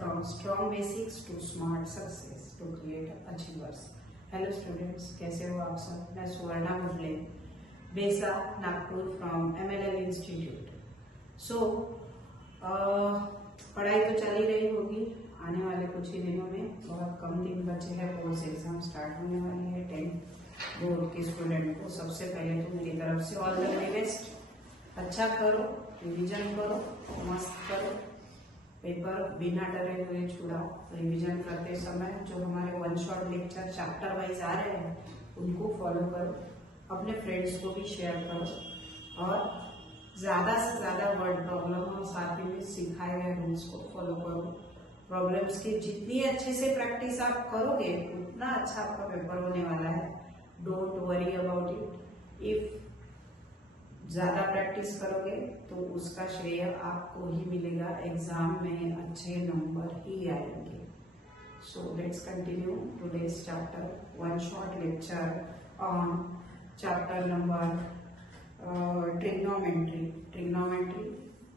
from strong basics to smart success to create achievers. Hello students, कैसे हो आप सब? मैं सुवर्णा मुडले, बेसा नागपुर फ्रॉम MLL इंस्टीट्यूट। पढ़ाई तो चल ही रही होगी। आने वाले कुछ ही दिनों में बहुत कम दिन बचे हैं, बोर्ड एग्जाम स्टार्ट होने वाली है 10 बोर्ड के स्टूडेंट को। सबसे पहले तो मेरी तरफ से ऑल द वेरी बेस्ट। अच्छा करो, रिविजन करो, मस्त करो, पेपर बिना डरे हुए छुड़ाओ। रिवीजन करते समय जो हमारे one shot lecture chapter wise आ रहे हैं उनको फॉलो करो, अपने फ्रेंड्स को भी शेयर करो और ज्यादा से ज्यादा वर्ड प्रॉब्लम और साथ ही में सिखाए गए रूल्स को फॉलो करो। प्रॉब्लम्स की जितनी अच्छे से प्रैक्टिस आप करोगे उतना अच्छा आपका पेपर होने वाला है। Don't worry about it. If ज्यादा प्रैक्टिस करोगे तो उसका श्रेय आपको ही मिलेगा, एग्जाम में अच्छे नंबर ही आएंगे। So let's continue today's chapter, one shot lecture on chapter number trigonometry,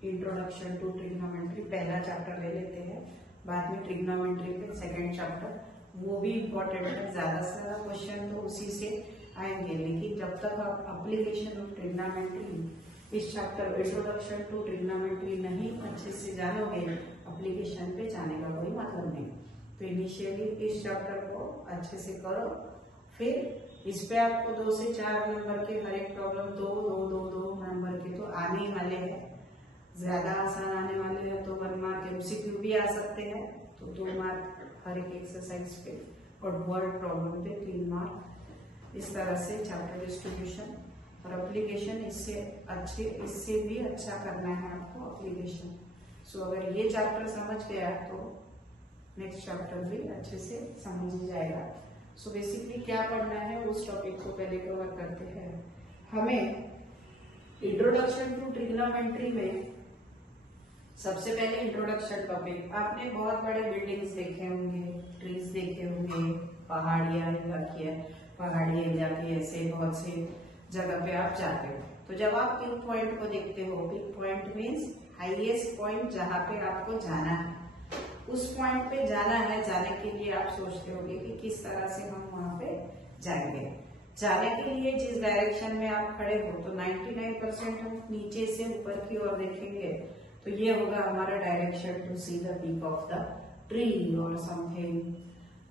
introduction to trigonometry. पहला चैप्टर ले लेते हैं, बाद में ट्रिग्नोमेट्री पे सेकेंड चैप्टर, वो भी इम्पोर्टेंट है। ज्यादा से ज्यादा क्वेश्चन तो उसी से आएंगे, लेकिन जब तक आप एप्लीकेशन ऑफ ट्रिग्नोमेट्री इस चैप्टर इंट्रोडक्शन टू ट्रिग्नोमेट्री नहीं अच्छे से जानोगे, एप्लीकेशन पे जाने का कोई मतलब नहीं। तो इनिशियली इस चैप्टर को अच्छे से करो, फिर इस पे आपको 2 से 4 नंबर के हर एक प्रॉब्लम दो नंबर के तो आने ही वाले हैं। ज्यादा आसान आने वाले हैं तो 1 मार्क MCQ भी आ सकते हैं, तो 2 मार्क हर एक एक्सरसाइज पे, और वर्ड प्रॉब्लम पे 3 मार्क। इस तरह से चैप्टर डिस्ट्रीब्यूशन और एप्लीकेशन इससे भी अच्छा करना है आपको एप्लीकेशन। सो अगर ये चैप्टर समझ गया तो नेक्स्ट चैप्टर भी अच्छे से समझ जाएगा। सो बेसिकली क्या पढ़ना है उस टॉपिक को पहले कवर करते हैं। हमें इंट्रोडक्शन टू ट्रिग्नोमेट्री में सबसे पहले इंट्रोडक्शन टॉपिक, आपने बहुत बड़े बिल्डिंग्स देखे होंगे, ट्रीज देखे होंगे, पहाड़ी एरिया के ऐसे बहुत से जगह पे आप जाते हो। तो जब आप पिक पॉइंट को देखते हो, peak point means highest point जहाँ पे आपको जाना है, उस पॉइंट पे जाना है। जाने के लिए आप सोचते होंगे कि किस तरह से हम वहां पे जाएंगे। जाने के लिए जिस डायरेक्शन में आप खड़े हो, तो 99% हम नीचे से ऊपर की ओर देखेंगे, तो ये होगा हमारा direction to see the peak of the tree और something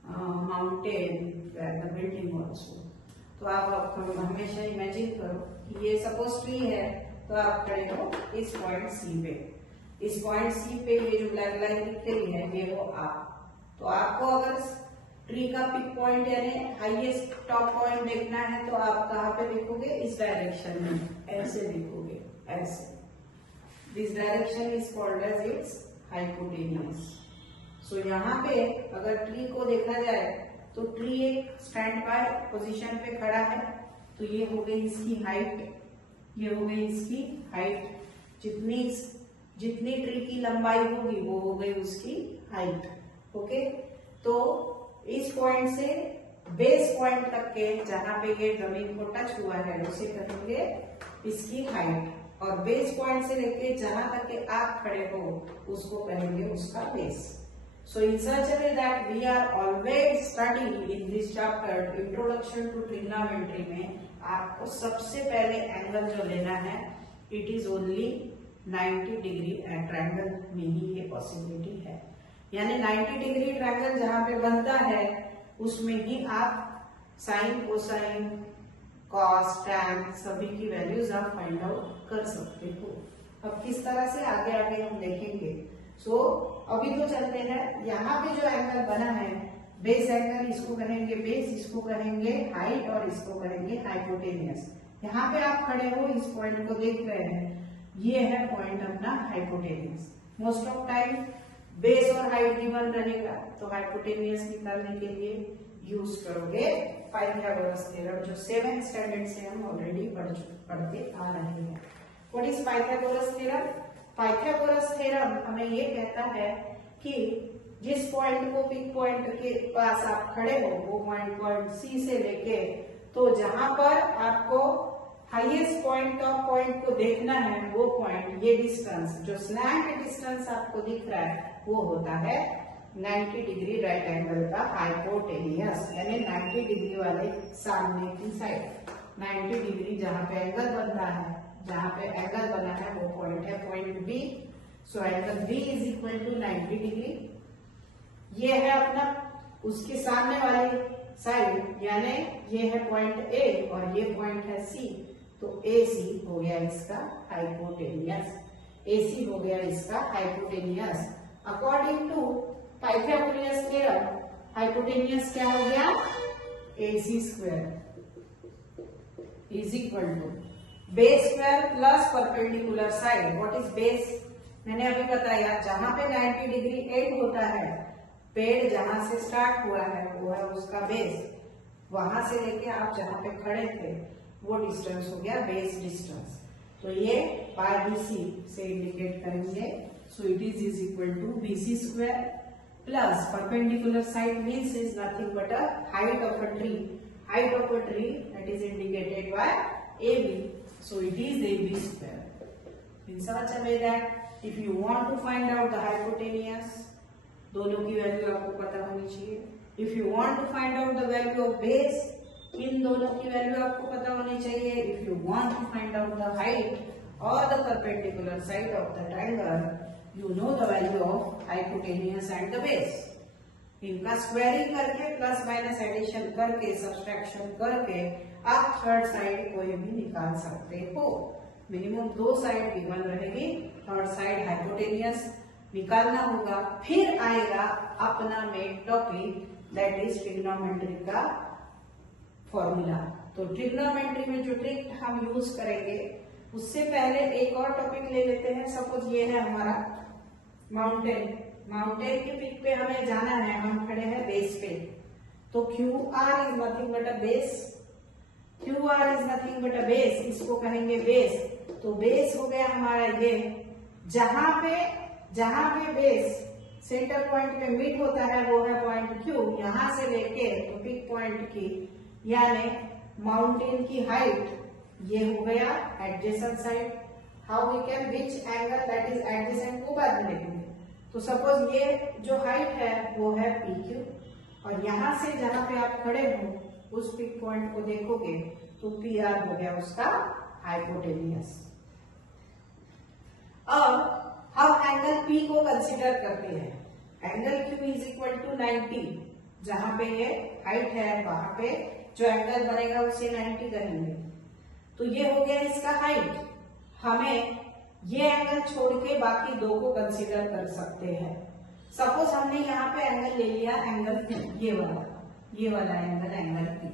mountain the building also. तो आप हमेशा इमेजिन करो कि ये सपोज ट्री है, तो आप खड़े हो इस पॉइंट सी पे। इस पॉइंट सी पे ये जो ब्लैक लाइन दिख रही है ये हो आप। तो आपको अगर ट्री का पिक पॉइंट यानी हाईएस्ट टॉप पॉइंट देखना है तो आप कहाँ पे देखोगे? इस डायरेक्शन में, ऐसे देखोगे, ऐसे। This direction is called as its hypotenuse. So यहाँ पे अगर ट्री को देखा जाए तो ट्री एक स्टैंड बाय पोजीशन पे खड़ा है, तो ये हो गई इसकी हाइट, ये हो गई इसकी हाइट। जितनी ट्री की लंबाई होगी वो हो गई उसकी हाइट। ओके, तो इस पॉइंट से बेस पॉइंट तक के जहां पे ये जमीन को टच हुआ है उसे कहेंगे इसकी हाइट, और बेस पॉइंट से लेके जहां तक के आप खड़े हो उसको कहेंगे उसका base. So in such a way that we are always studying in this chapter introduction to trigonometry में आपको सबसे पहले एंगल जो लेना है, it is only 90 degree triangle में ही ये पॉसिबिलिटी है। यानी 90 डिग्री ट्रायंगल जहाँ पे बनता है उसमें ही आप साइन, कोसाइन, कॉस, टैन सभी की वैल्यूज आप फाइंड आउट कर सकते हो। अब किस तरह से आगे हम देखेंगे। सो अभी तो चलते हैं, यहाँ पे जो एंगल बना है बेस एंगल, इसको कहेंगे बेस, इसको कहेंगे हाइट और इसको कहेंगे हाइपोटेनियस। यहाँ पे आप खड़े हो, इस पॉइंट को देख रहे हैं, ये है पॉइंट अपना hypotenuse. Most of time base और हाइट गिवन रहेगा, तो हाइपोटेनियस निकालने के लिए यूज करोगे पाइथागोरस थ्योरम, जो 7th स्टैंडर्ड से हम ऑलरेडी पढ़ते आ रहे हैं। What is Pythagoras theorem? Pythagoras theorem हमें ये कहता है कि जिस पॉइंट को पिक पॉइंट के पास आप खड़े हो, वो पॉइंट सी से लेके, तो जहां पर आपको हाईएस्ट पॉइंट टॉप पॉइंट को देखना है वो पॉइंट, ये डिस्टेंस जो स्लैंट डिस्टेंस आपको दिख रहा है वो होता है 90 डिग्री राइट एंगल का हाइपोटेनियस, यानी 90 डिग्री वाले सामने की साइड, 90 डिग्री जहां पे एंगल बन रहा है, जहां पे एंगल बना है वो पॉइंट है point B. So angle B is equal to 90 degree. ये है अपना उसके सामने वाली साइड, यानी ये है पॉइंट ए और ये पॉइंट है सी। तो ए सी हो गया इसका हाइपोटेनियस, ए सी हो गया इसका hypotenuse. According to Pythagoras theorem hypotenuse क्या हो गया, A C square is equal to base square plus perpendicular side. What is base? मैंने अभी बताया जहां पे 90 डिग्री एंड होता है, पेड़ जहां से स्टार्ट हुआ है वो है उसका बेस। वहां से लेके आप जहां पे खड़े थे वो डिस्टेंस हो गया बेस डिस्टेंस। तो ये बाय बीसी से इंडिकेट करेंगे। So it is equal to BC square plus perpendicular side means is nothing but a height of a tree, height of a tree that is indicated by AB. So it is AB square. In such a way that if you want to find out the hypotenuse, दोनों की value आपको पता होनी चाहिए। If you want to find out the value of base, इन दोनों की value आपको पता होनी चाहिए। If you want to find out the height or the perpendicular side of the triangle, you know the value of hypotenuse and the base. इनका squaring करके plus minus addition करके subtraction करके आप थर्ड साइड कोई भी निकाल सकते हो। मिनिमम 2 साइड गिवन रहेगी, थर्ड साइड हाइपोटेनियस निकालना होगा। फिर आएगा अपना main topic that is trigonometry का फॉर्मूला। तो ट्रिग्नोमेट्री में जो ट्रिक हम यूज करेंगे उससे पहले एक और टॉपिक ले लेते हैं। सपोज ये है हमारा माउंटेन, माउंटेन के पीक पे हमें जाना है, हम खड़े हैं बेस पे। तो Q R is nothing but a base, Q R is nothing but a base, इसको कहेंगे बेस। तो बेस हो गया हमारा ये, जहां पे बेस सेंटर पॉइंट पे मीट होता है वो है पॉइंट क्यू। यहां से लेके तो पीक पॉइंट की यानी माउंटेन की हाइट ये हो गया adjacent side. How we can which angle that is adjacent को बाद में देखेंगे। तो सपोज ये जो हाइट है वो है पी क्यू और यहां से जहां पे आप खड़े हो उस पिक पॉइंट को देखोगे तो पी आर हो गया उसका हाइपोटेनियस। अब हम एंगल पी को कंसीडर करते हैं। Angle Q is equal to 90, जहां पे ये हाइट है वहां पे जो एंगल बनेगा उसे 90 कहेंगे। तो ये हो गया इसका हाइट। हमें ये एंगल छोड़ के बाकी 2 को कंसीडर कर सकते हैं। सपोज हमने यहाँ पे एंगल ले लिया, एंगल ये वाला एंगल, एंगल पी।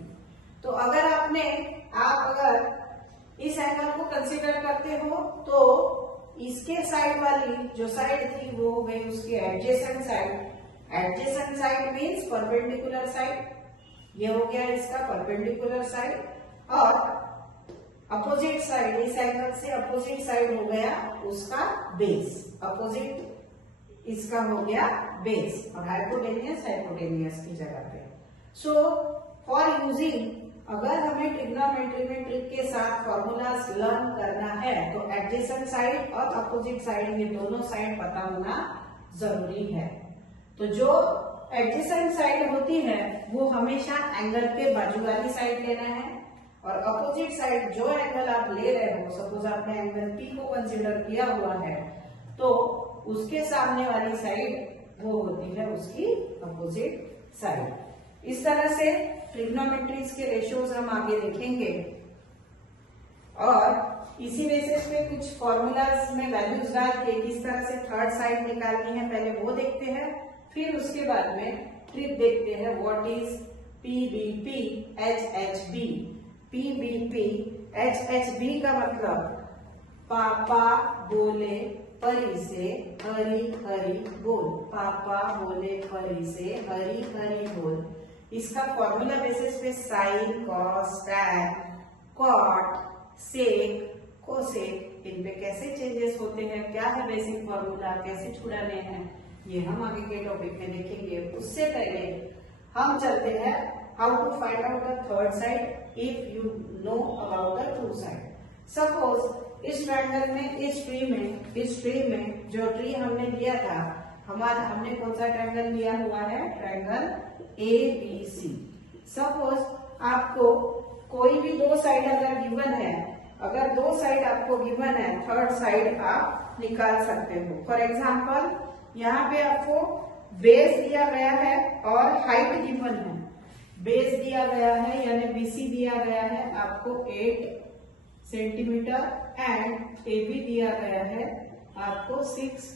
तो अगर आप अगर इस एंगल को कंसीडर करते हो तो इसके साइड वाली जो साइड थी वो हो गई उसकी adjacent side. Adjacent side means perpendicular side, ये हो गया इसका परपेंडिकुलर साइड। और अपोजिट साइड, इस एंगल से अपोजिट साइड हो गया उसका बेस, अपोजिट इसका हो गया बेस और हाइपोटेनियस की जगह पे। सो फॉर यूजिंग, अगर हमें ट्रिग्नोमेट्री में ट्रिक के साथ फॉर्मूलाज लर्न करना है तो एडजेसेंट साइड और अपोजिट साइड, ये दोनों साइड पता होना जरूरी है। तो जो एडजेसेंट साइड होती है वो हमेशा एंगल के बाजू वाली साइड लेना है और अपोजिट साइड जो एंगल आप ले रहे हो, सपोज आपने एंगल पी को कंसीडर किया हुआ है तो उसके सामने वाली साइड वो होती है उसकी अपोजिट साइड। इस तरह से ट्रिग्नोमेट्रीज के रेशियोज हम आगे देखेंगे और इसी बेसिस पे कुछ फॉर्मूलाज में वैल्यूज डाल के किस तरह से थर्ड साइड निकालनी है पहले वो देखते हैं। फिर उसके बाद में ट्रिक देखते हैं व्हाट इज पीबीपी एचएचबी। पीबीपी एचएचबी का मतलब पापा बोले परी से हरी हरी बोल, पापा बोले परी से हरी हरी बोल। इसका फॉर्मूला बेसिस पे sign, cos, tan, cot, sec, cosec, इन पे कैसे चेंजेस होते हैं, क्या है बेसिक फॉर्मूला, कैसे छुड़ाने हैं, ये हम आगे के टॉपिक में देखेंगे। उससे पहले हम चलते हैं how to find out the third side if you know about the two side. Suppose इस ट्रायंगल में, इस ट्री में जो ट्री हमने लिया था हमने कौन सा ट्रायंगल लिया हुआ है, ट्रायंगल ABC। सपोज आपको कोई भी दो साइड अगर गिवन है, अगर दो साइड आपको गिवन है, थर्ड साइड आप निकाल सकते हो। फॉर एग्जाम्पल यहाँ पे आपको बेस दिया गया है और हाइट गिवन है। बेस दिया गया है यानी BC दिया गया है आपको 8 सेंटीमीटर एंड AB दिया गया है आपको 6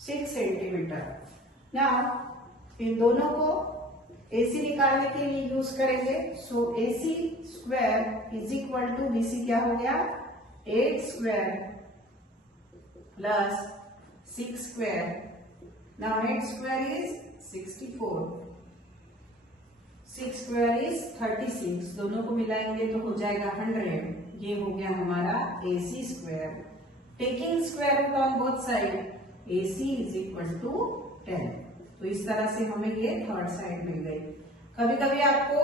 सेंटीमीटर। नाउ इन दोनों को AC निकालने के लिए यूज करेंगे। So AC square is equal to BC क्या हो गया, 8 square plus 6 square. Now 8 square is 64, 6 square is 36, दोनों को मिलाएंगे तो हो जाएगा 100। ये हो गया हमारा AC square. Taking square root on both side, AC is equal to 10। तो इस तरह से हमें ये थर्ड साइड मिल गई। कभी कभी आपको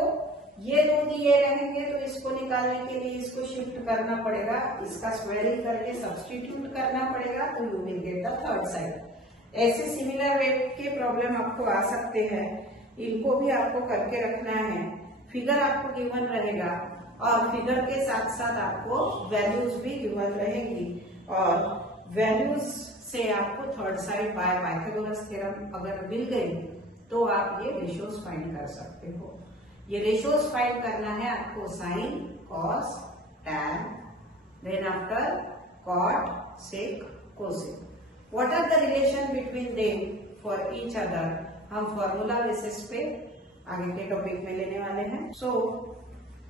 ये दो दिए रहेंगे तो इसको निकालने के लिए इसको शिफ्ट करना पड़ेगा, इसका स्क्वायरिंग करके सब्स्टिट्यूट करना पड़ेगा, तो you will get the third side. ऐसे सिमिलर वे के प्रॉब्लम आपको आ सकते हैं, इनको भी आपको करके रखना है। फिगर आपको गिवन रहेगा और फिगर के साथ साथ आपको वैल्यूज भी गिवन रहेगी और वैल्यूज से आपको third side by Pythagoras theorem अगर मिल गई तो आप ये रेशियोज फाइंड कर सकते हो। ये रेशियोज फाइंड करना है आपको sine, cos, tan, then after cot, sec, cosec. What are the relation between them for each other, हम फॉर्मूला बेसिस पे आगे के टॉपिक में लेने वाले हैं। सो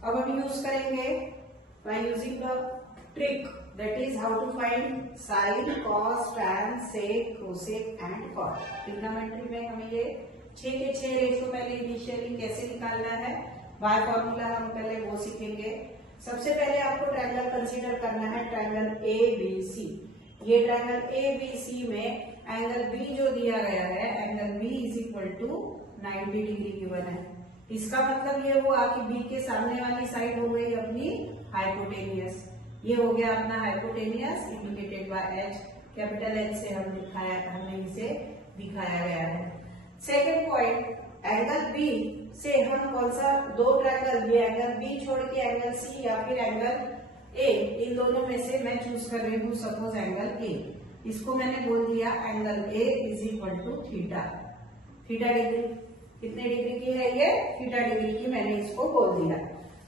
अब हम यूज करेंगे bye using the trick, that is how to find sin, cos, tan, sec, cosec and cot। Trigonometry में हमें ये 6 के 6 रेशियो पहले इनिशियली कैसे निकालना है, बाय फॉर्मूला हम पहले वो सीखेंगे। सबसे पहले आपको ट्रायंगल कंसीडर करना है, ट्रायंगल ABC। ये ट्रायंगल ABC में एंगल B जो दिया गया है, angle B is equal to 90 degree given है। इसका मतलब ये हुआ कि B के सामने वाली साइड हो गई अपनी हाइपोटेनियस। ये हो गया अपना hypotenuse indicated by H, capital H से हमें इसे दिखाया गया है। सेकेंड पॉइंट, एंगल B से हम कौन सा दो ट्रायंगल, ये एंगल B छोड़ के एंगल C या फिर एंगल A, इन दोनों में से मैं चूज कर रही हूँ सपोज एंगल A। इसको मैंने बोल दिया angle A is equal to theta. Theta degree कितने डिग्री की है, ये थीटा डिग्री की मैंने इसको बोल दिया।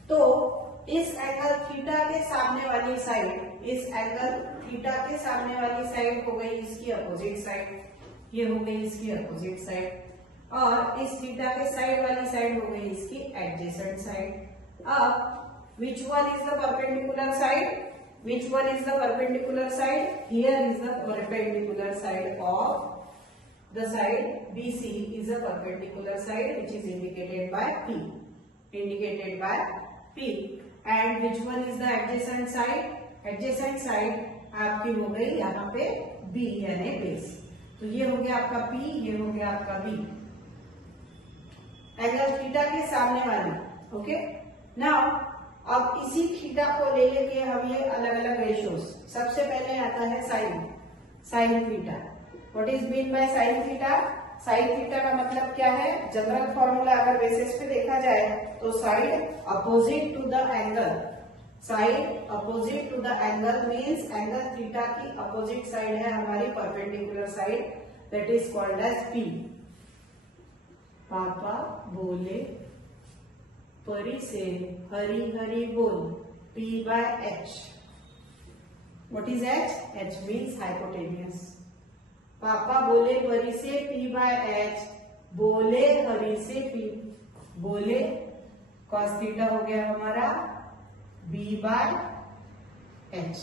तो इस एंगल थीटा के सामने वाली साइड, इस एंगल थीटा के सामने वाली साइड हो गई इसकी अपोजिट साइड, ये हो गई इसकी अपोजिट साइड, और इस थीटा के साइड वाली साइड हो गई इसकी एडजेसेंट साइड। अब which one is the perpendicular side, which one is the perpendicular side, here is the perpendicular side of the side BC is a perpendicular side which is indicated by P, indicated by P, and which one is the adjacent side, adjacent side आपकी हो गई यहाँ पे B यानी base. तो ये हो गया आपका P, ये हो गया आपका B, एंगल थीटा के सामने वाली। ओके, नाउ अब इसी थीटा को ले लेके हम ये अलग अलग रेशियोज, सबसे पहले आता है sine, sine theta. What is mean by sine theta, sine theta का मतलब क्या है, जनरल फॉर्मूला अगर बेसिस पे देखा जाए तो side opposite to the angle, side opposite to the angle means angle theta की अपोजिट साइड है हमारी perpendicular side, that is called as P। पापा बोले परी से हरी हरी बोल, P by H। What is H, H means hypotenuse. पापा बोले परी से P by H, बोले हरी से P, बोले cos थीटा हो गया हमारा B by H,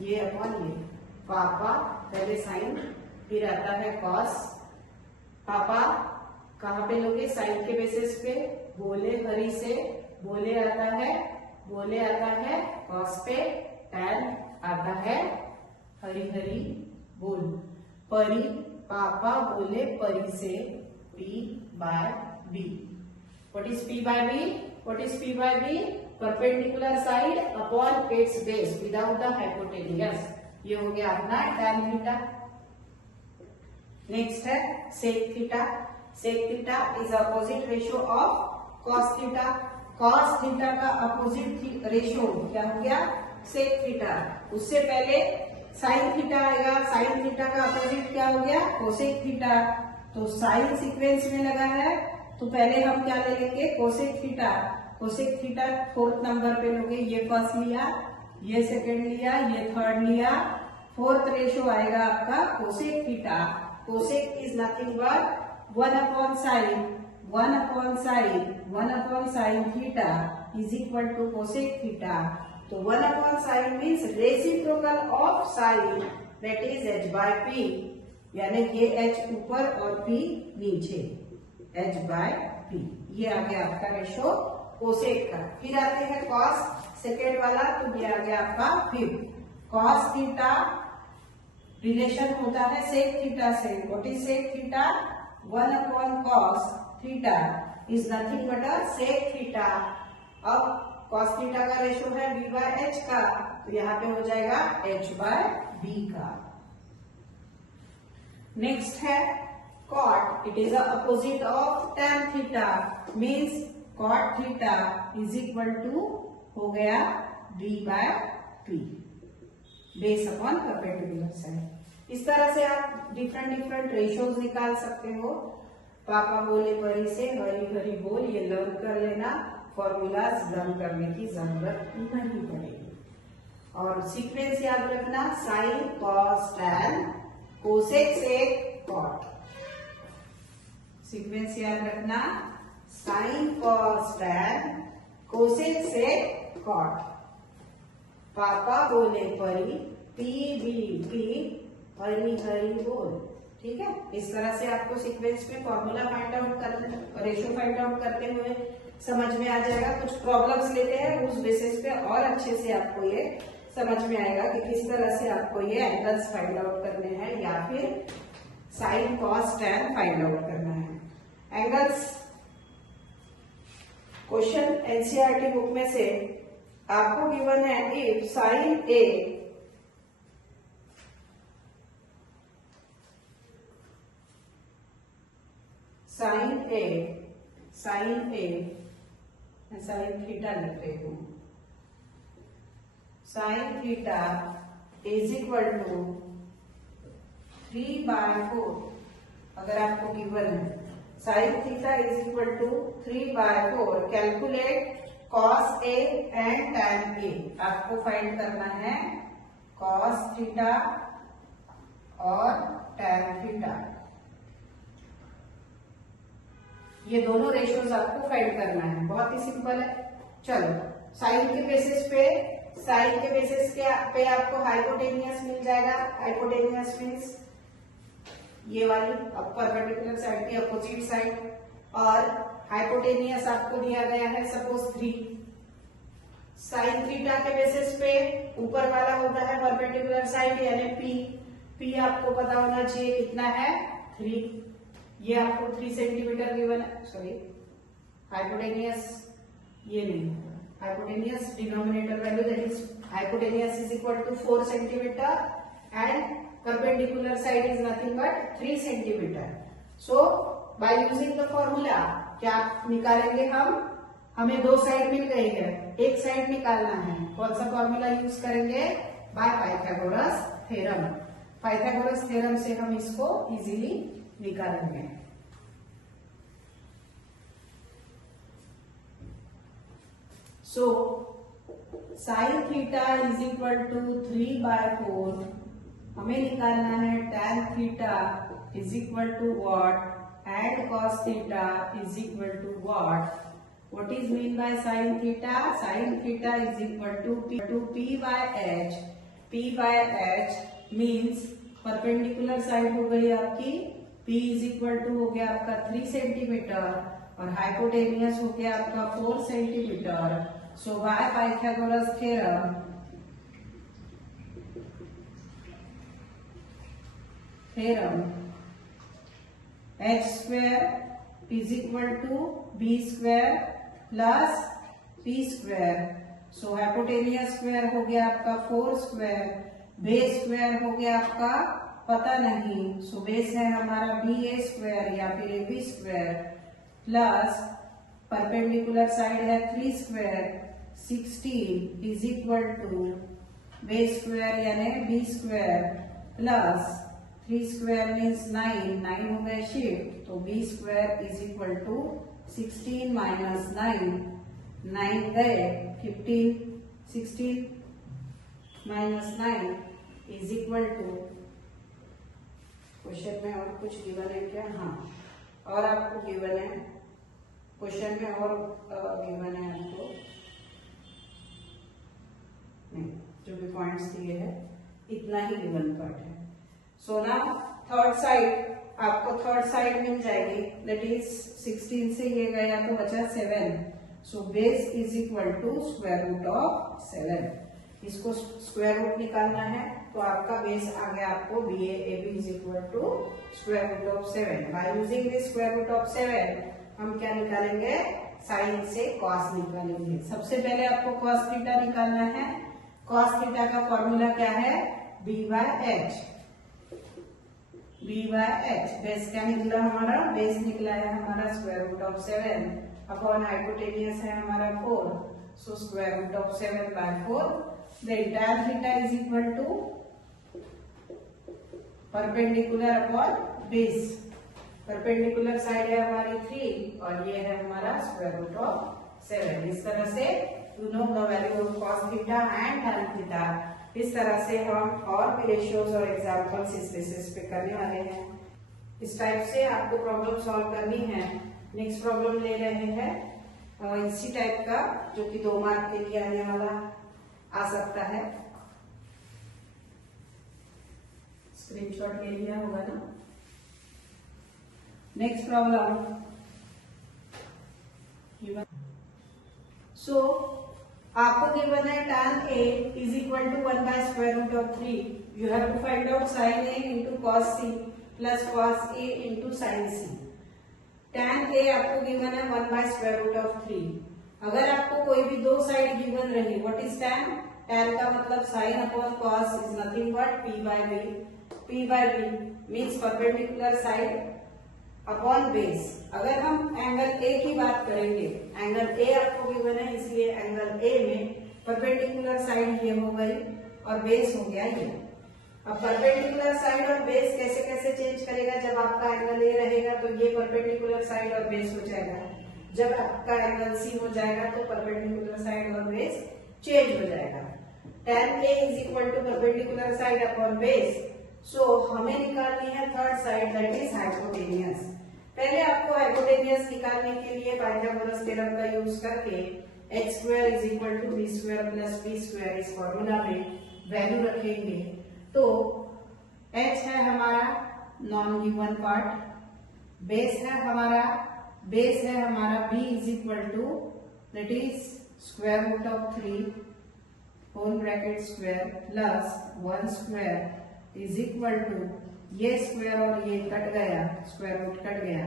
ये अपॉन ये। पापा पहले साइन फिर आता है cos, पापा कहाँ पे लोगे, साइन के बेसिस पे, बोले हरी से, बोले आता है cos पे, tan आता है हरी हरी बोल, परी पापा बोले परी से P by B। What is P by B? What is P by B? Perpendicular side upon its base without the hypotenuse। ये हो गया अपना tan थीटा। नेक्स्ट है sec theta. Sec theta is opposite ratio of cos theta. Cos theta का opposite ratio क्या हो गया, sec theta. उससे पहले साइन थीटा आएगा, साइन थीटा का अपोजिट क्या हो गया, कोसेक थीटा। तो साइन सीक्वेंस में लगा है तो पहले हम क्या ले लेंगे, cosec theta. Cosec theta fourth number पे लोगे, ये फर्स्ट लिया, ये सेकंड लिया, ये थर्ड लिया, फोर्थ रेशियो आएगा आपका cosec theta. Cosec is nothing but 1/sin, 1/sin theta is equal to cosec theta. तो 1/sin means reciprocal of sine, that is h/p, यानी ये h ऊपर और p नीचे, h/p। ये आ गया आपका रेशो कोसेक का। फिर आते हैं कॉस सेकेंड वाला, तो ये आ गया आपका फिफ्थ। कॉस थीटा रिलेशन होता है सेक थीटा से। What is sec theta, 1/cos theta is nothing but sec theta. अब cos थीटा का रेशो है v/h का, तो यहाँ पे हो जाएगा h/b का। नेक्स्ट है cot, it is opposite of tan theta, means cot theta is equal to हो गया b/p, base upon perpendicular side. इस तरह से आप डिफरेंट रेशियोज निकाल सकते हो। पापा बोले परी से हरी हरी बोल, ये लर्न कर लेना, फॉर्मूलाज लर्न करने की जरूरत नहीं पड़ेगी। और सीक्वेंस याद रखना, sine cos tan cosec sec cot. Sequence याद रखना, sine cos tan cosec sec cot. पापा बोले परी, P B P, Hari Hari बोल। ठीक है, इस तरह से आपको सीक्वेंस में फॉर्मूला फाइंड आउट करना, रेशियो फाइंड आउट करते हुए समझ में आ जाएगा। कुछ प्रॉब्लम्स लेते हैं, उस बेसिस पे और अच्छे से आपको ये समझ में आएगा कि किस तरह से आपको ये एंगल्स फाइंड आउट करने हैं या फिर sign cos tan find out करना है। एंगल्स क्वेश्चन एनसीईआरटी बुक में से आपको गिवन है, इफ साइन ए मैं साइन थीटा लिख रही हूं, sine theta is equal to 3/4। अगर आपको गिवन है sine theta is equal to 3/4, calculate cos A and tan A. आपको फाइंड करना है कॉस थीटा और टैन थीटा, ये दोनों रेशियोज आपको फाइंड करना है। बहुत ही सिंपल है। चलो, साइन के बेसिस पे आपको हाइपोटेनियस मिल जाएगा। हाइपोटेनियस मीन्स ये वाली परपेंडिकुलर साइड की अपोजिट साइड, और हाइपोटेनियस आपको दिया गया है सपोज 3। साइन थीटा के बेसिस पे ऊपर वाला होता है परपेंडिकुलर साइड यानी p आपको पता होना चाहिए कितना है, 3। ये आपको 3 सेंटीमीटर गिवन है, सॉरी हाइपोटेनियस ये नहीं होगा, hypotenuse denominator value that is hypotenuse is equal to 4 centimetre and perpendicular side is nothing but 3 centimetre. So by using the formula क्या निकालेंगे हम, हमें 2 साइड मिल गई है, एक साइड निकालना है। कौन सा फॉर्मूला यूज करेंगे, by Pythagoras theorem. Pythagoras theorem से हम इसको इजीली निकालेंगे। So sine theta is equal to 3/4, हमें निकालना है tan theta is equal to what and cos theta is equal to what. What is mean by sine theta, sine theta is equal to p/h। p/h means perpendicular side हो गई आपकी, p is equal to हो गया आपका 3 centimetre और hypotenuse हो गया आपका 4 centimetre. So by Pythagoras theorem h² is equal to b² plus p²। So hypotenuse square हो गया आपका 4², बेस स्क्वायर हो गया आपका पता नहीं, सो बेस है हमारा BA² या फिर AB² प्लस परपेंडिकुलर साइड है 3² 16 इज इक्वल टू बेस² यानी B² प्लस 3² मीन्स 9 हो गए शिफ्ट, तो B² is equal to 16 minus 9 गए 15, 16 minus 9 is equal to, question में और कुछ गिवन है क्या? हाँ, और आपको गिवन है क्वेश्चन में और गिवन है आपको नहीं, जो भी पॉइंट्स दिए हैं इतना ही गिवन पार्ट है। सो ना थर्ड साइड आपको थर्ड साइड मिल जाएगी, दैट इज 16 से ये गया तो बचा 7, so base is equal to square root of 7। इसको स्क्वायर रूट निकालना है तो आपका बेस आ गया आपको BAAB is equal to square root of 7। By using this square root of 7 हम क्या निकालेंगे? साइन से कॉस निकालेंगे। सबसे पहले आपको कॉस थीटा निकालना है। कॉस थीटा का फॉर्मूला क्या है? B/H। बेस क्या निकला हमारा? बेस निकला है हमारा square root of 7 upon hypotenuse है हमारा 4, so square root of 7/4। The entire theta is equal to perpendicular upon base। Perpendicular side है हमारी 3 और ये है हमारा स्क्वायर रूट ऑफ 7। इस तरह से you know the value of cos theta and tan theta. इस तरह से हम और भी रेशियोज और एग्जांपल्स इस बेसिस पे करने वाले हैं। इस टाइप से आपको प्रॉब्लम सॉल्व करनी है। नेक्स्ट प्रॉब्लम ले रहे हैं इसी टाइप का, जो कि 2 मार्क के लिए आने वाला आ सकता है। स्क्रीनशॉट ले लिया होगा ना। नेक्स्ट प्रॉब्लम, सो आपको गिवन है tan A is equal to 1 by square root of 3। You have to find out sin A into cos C plus cos A into sin C। tan A आपको given है 1 by square root of 3। अगर आपको कोई भी दो side given रही, what is tan? tan का मतलब sin upon cos is nothing but P by B means perpendicular side upon base. अगर हम एंगल A की बात करेंगे, एंगल A आपको गिवन है, इसलिए एंगल A में परपेंडिकुलर साइड ये हो गई और बेस हो गया ये। अब परपेंडिकुलर साइड और बेस कैसे कैसे चेंज करेगा? जब आपका एंगल A रहेगा तो ये परपेंडिकुलर साइड और बेस हो जाएगा, जब आपका एंगल C हो जाएगा तो परपेंडिकुलर साइड और बेस चेंज हो जाएगा। tan A is equal to perpendicular side upon base, so हमें निकालनी है third side, that is hypotenuse. पहले आपको हाइपोटेनियस निकालने के लिए पाइथागोरस थ्योरम का यूज करके h² is equal to b² plus b² इस फॉर्मूला में वैल्यू रखेंगे। तो h है हमारा नॉन गिवन पार्ट, बेस है हमारा b is equal to that is square root of 3 whole bracket square plus 1 square is equal to ये square और ये कट गया, स्क्वायर रूट कट गया,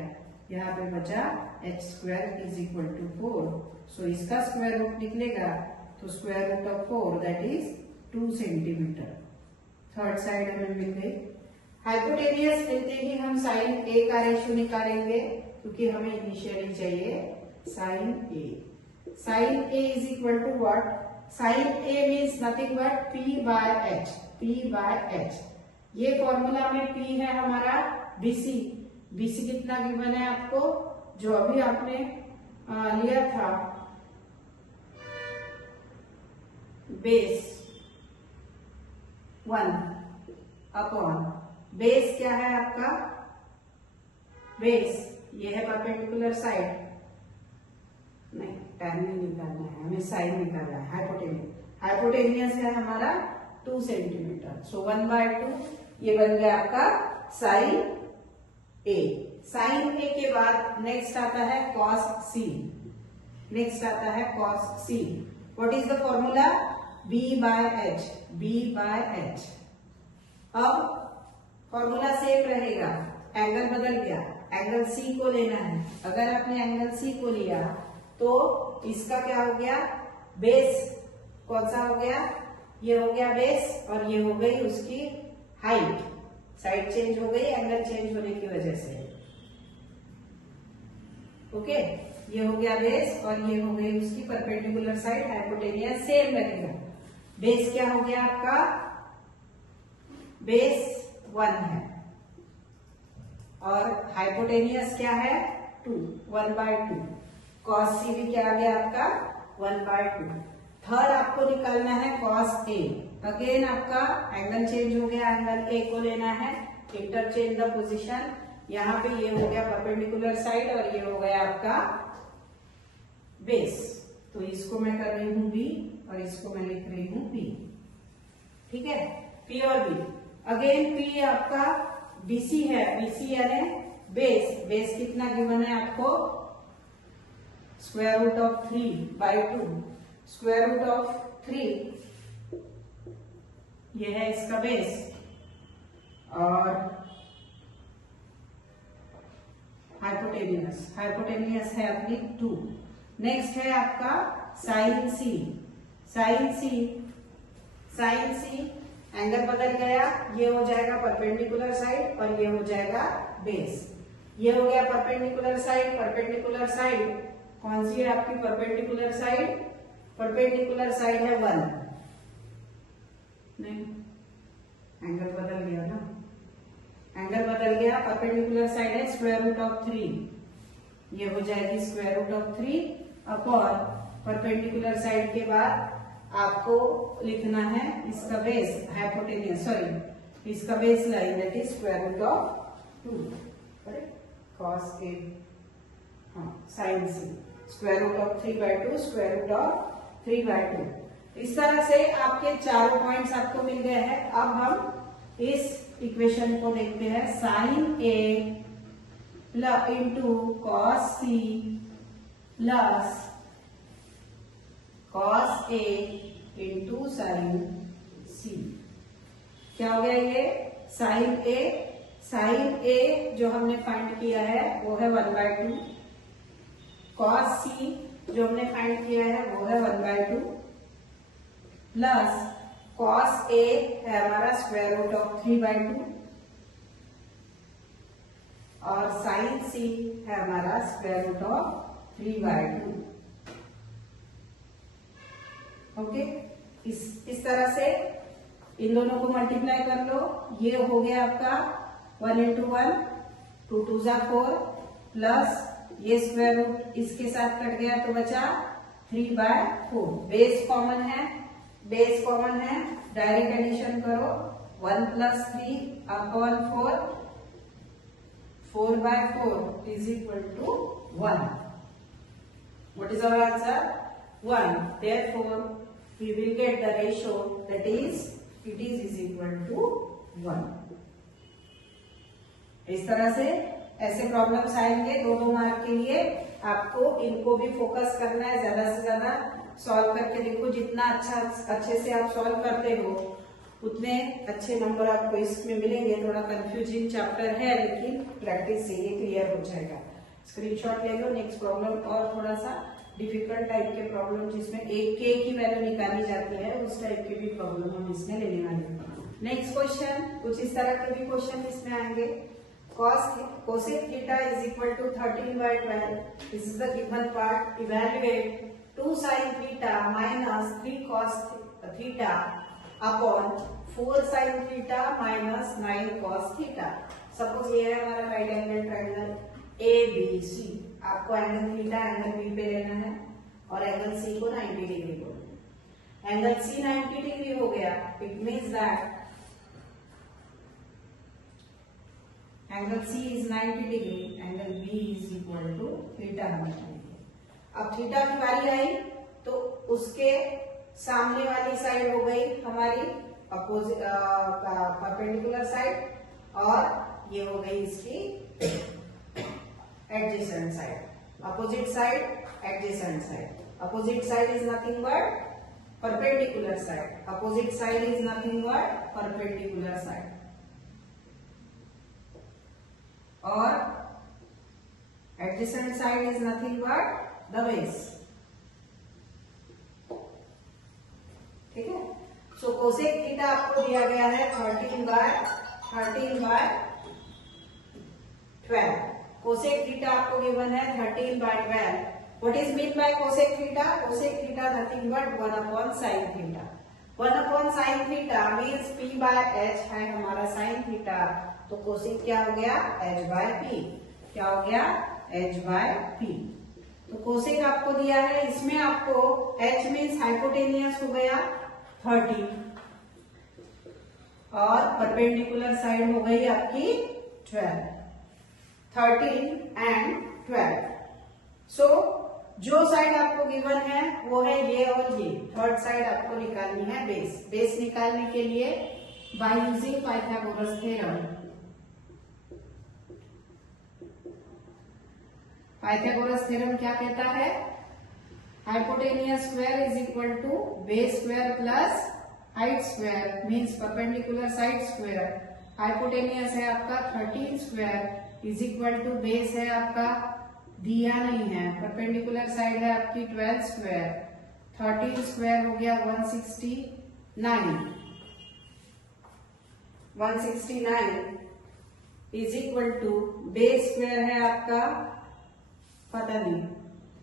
यहाँ पे बचा h² इज इक्वल टू 4। सो इसका स्क्वायर रूट निकलेगा तो square root of 4 that is 2 centimetre. Third side हमें मिल गई। हाइपोटेनियस मिलते ही हम साइन A का रेशियो निकालेंगे, क्योंकि हमें इनिशियली चाहिए sine A। Sine A is equal to what? Sine A means nothing but P/H। ये फॉर्मूला में P है हमारा BC। BC कितना गिवन है आपको? जो अभी आपने लिया था बेस 1 अपॉन बेस क्या है आपका? बेस ये है परपेंडिकुलर साइड, नहीं tan नहीं निकालना है, हमें साइन निकालना है। हाइपोटेनियस है हमारा 2 सेंटीमीटर, सो 1/2 ये बन गया आपका साइन A। साइन A के बाद नेक्स्ट आता है cos C। What is the formula? B/H। अब फॉर्मूला सेम रहेगा, एंगल बदल गया, एंगल C को लेना है। अगर आपने एंगल C को लिया तो इसका क्या हो गया? बेस कौन सा हो गया? ये हो गया बेस और ये हो गई उसकी हाइट साइड चेंज हो गई एंगल चेंज होने की वजह से। ओके, ये हो गया बेस और ये हो गई उसकी परपेंडिकुलर साइड, हाइपोटेनियस सेम रहेगा। बेस क्या हो गया आपका, बेस 1 है और हाइपोटेनियस क्या है 2, 1/2। कॉस सी भी क्या आ गया आपका 1/2। थर्ड आपको निकालना है कॉस ए। अगेन आपका एंगल चेंज हो गया, एंगल ए को लेना है, इंटरचेंज द पोजीशन। यहाँ पे ये हो गया परपेंडिकुलर साइड और ये हो गया आपका बेस। तो इसको मैं कर रही हूँ बी और इसको मैं लिख रही हूँ बी। ठीक है, पी और बी। अगेन पी आपका बीसी है, बीसी यानी बेस। बेस कितना गिवन है आपको, square root of 3/2। Square root of 3 ये है इसका बेस और हाइपोटेनियस, हाइपोटेनियस है अपनी 2। नेक्स्ट है आपका साइन सी। साइन सी, साइन सी एंगल बदल गया, ये हो जाएगा परपेंडिकुलर साइड और ये हो जाएगा बेस। ये हो गया परपेंडिकुलर साइड। परपेंडिकुलर साइड कौन सी है आपकी परपेंडिकुलर साइड, परपेंडिकुलर साइड है 1। नहीं, एंगल बदल गया ना, एंगल बदल गया। परपेंडिकुलर साइड है स्क्वायर रूट ऑफ 3, ये हो जाएगी square root of 3 upon perpendicular side के बाद आपको लिखना है इसका बेस, हाइपोटेनियस सॉरी इसका base line that is square root of 2 cos A, हाँ sine C, square root of 3/2 square root of 3/2। इस तरह से आपके चारों पॉइंट्स आपको मिल गए हैं। अब हम इस इक्वेशन को देखते हैं, sine A into cos C plus cos A into sine C. क्या हो गया ये साइन ए, साइन ए जो हमने फाइंड किया है वो है 1/2, कॉस सी जो हमने फाइंड किया है वो है 1/2 प्लस कॉस ए है हमारा स्क्वायर रूट ऑफ 3/2 और साइन सी है हमारा स्क्वायर रूट ऑफ 3/2। ओके, इस तरह से इन दोनों को मल्टीप्लाई कर लो। ये हो गया आपका 1 into 1, 2 2 जा 4 प्लस ये स्क्वायर रूट इसके साथ कट गया तो बचा 3/4। बेस कॉमन है, बेस कॉमन है, डायरेक्ट एडिशन करो 1 + 3 upon 4, 4/4 is equal to 1. What is our answer? 1. Therefore, we will get the ratio that is it is equal to 1. इस तरह से ऐसे प्रॉब्लम्स आएंगे 2-2 मार्क के लिए। आपको इनको भी फोकस करना है, ज्यादा से ज्यादा सॉल्व करके देखो। जितना अच्छे से आप सॉल्व करते हो उतने अच्छे नंबर आपको इसमें मिलेंगे। थोड़ा कंफ्यूजिंग चैप्टर है लेकिन प्रैक्टिस से ये क्लियर हो जाएगा। स्क्रीनशॉट ले लो। नेक्स्ट प्रॉब्लम और थोड़ा सा डिफिकल्ट टाइप के प्रॉब्लम जिसमें एक के की वैल्यू निकाली जाती है, उस टाइप के भी प्रॉब्लम हम इसमें लेने वाले हैं। नेक्स्ट क्वेश्चन, कुछ इस तरह के भी क्वेश्चन इसमें आएंगे। cosec theta is equal to 13/12. This is the given part. Evaluate 2 sin theta minus 3 cos theta upon 4 sin theta minus 9 cos theta. Suppose ये है हमारा राइट एंगल ट्राइंगल ABC। आपको एंगल थीटा एंगल बी पे लेना है और angle C को 90 degree बोलना है। एंगल सी 90 डिग्री हो गया, it means that angle C is 90 degree, angle B is equal to theta होना चाहिए। अब थीटा की बारी आई तो उसके सामने वाली साइड हो गई हमारी अपोजिट परपेंडिकुलर साइड और ये हो गई इसकी adjacent side. Opposite side, adjacent side. Opposite side is nothing but perpendicular side. Opposite side is nothing but perpendicular side और adjacent side is nothing but the base. ठीक है, सो कोसेक थीटा आपको दिया गया है 13/12 13/12। कोसेक थीटा आपको given है 13/12। What is mean bye cosec theta? Cosec theta nothing but 1/sin theta. 1/sin theta means p/h है हमारा sin थीटा, तो कोसेक क्या हो गया? h/p। क्या हो गया? h/p। तो कोसेक आपको दिया है, इसमें आपको h मीन्स हाइपोटेनियस हो गया 30 और परपेंडिकुलर साइड हो गई आपकी 12, 13 एंड 12। सो जो साइड आपको गिवन है वो है ये और ये। थर्ड साइड आपको निकालनी है बेस। बेस निकालने के लिए by using Pythagoras theorem. Pythagoras theorem क्या कहता है? Hypotenuse square is equal to base square plus height square means perpendicular side square. Hypotenuse है आपका 13 square is equal to base है आपका दिया नहीं है, परपेंडिकुलर साइड है आपकी 12 स्क्वायर। 13 स्क्वायर हो गया 169 is equal to base square है आपका पता नहीं,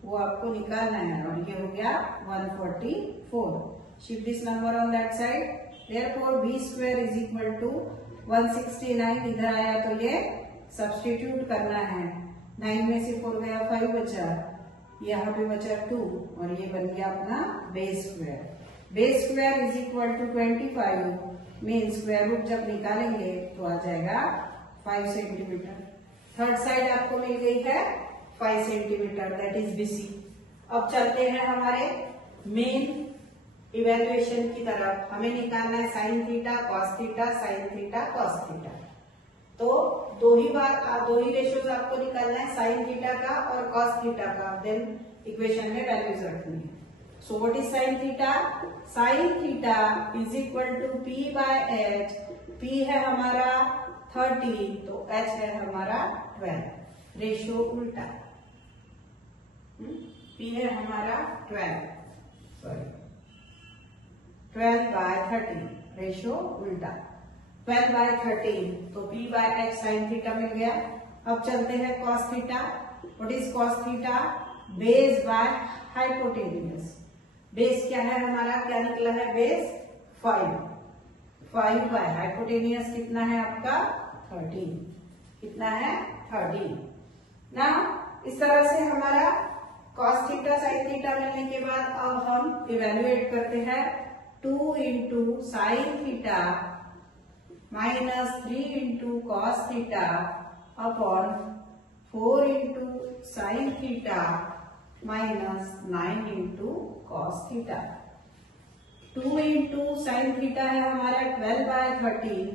वो आपको निकालना है, और ये हो गया 144। Shift this number on that side. Therefore B square is equal to 169 इधर आया तो ये सब्स्टिट्यूट करना है। 9 में से 4 गया 5 बचा, यहाँ पे बचा 2 और ये बन गया अपना base square. Base square is equal to 25 mean square root जब निकालेंगे तो आ जाएगा 5 सेंटीमीटर। थर्ड साइड आपको मिल गई है 5 सेंटीमीटर, दैट इज BC। अब चलते हैं हमारे मेन इवेल्युएशन की तरफ। हमें निकालना है sine theta cos theta, sine theta cos theta. तो दो ही रेशियोज आपको निकालना है, साइन थीटा का और कॉस थीटा का। देन इक्वेशन में वैल्यूज रखनी है। So what is sine theta? Sine theta is equal to p/h। p है हमारा 30 तो h है हमारा 12। रेशियो उल्टा, p है हमारा 12/13 रेशियो उल्टा 12/13 तो p/h साइन थीटा मिल गया। अब चलते हैं cos theta. What is cos theta? Base by hypotenuse. Base क्या है हमारा? क्या निकला है बेस? 5 बाय हाइपोटेनियस कितना है आपका? 13। कितना है? 13। ना इस तरह से हमारा कॉस थीटा साइन थीटा मिलने के बाद अब हम इवेल्युएट करते हैं 2 into sine theta minus 3 into cos theta upon 4 into sine theta minus 9 into cos theta. 2 into sine theta है हमारा 12/13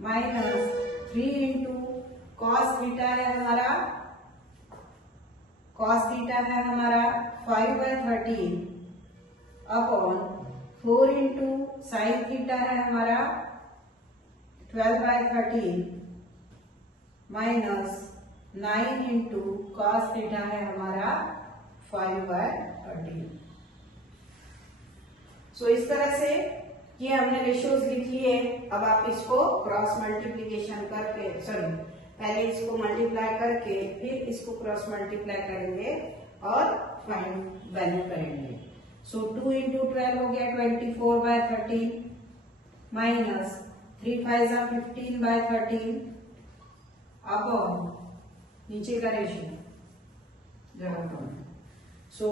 माइनस 3 इंटू कॉस थीटा है हमारा 5/13 अपॉन 4 इंटू साइन थीटा है हमारा 12/13 माइनस 9 इंटू कॉस थीटा है हमारा 5/13। सो इस तरह से ये हमने रेशियोज लिख लिए। अब आप इसको क्रॉस मल्टीप्लीकेशन करके, सॉरी पहले इसको मल्टीप्लाई करके फिर इसको क्रॉस मल्टीप्लाई करेंगे और फाइंड वैल्यू करेंगे। सो 2 इंटू 12 हो गया 24/13 माइनस 3 5 15/13 अपॉन नीचे का रेशियो जगह कम। सो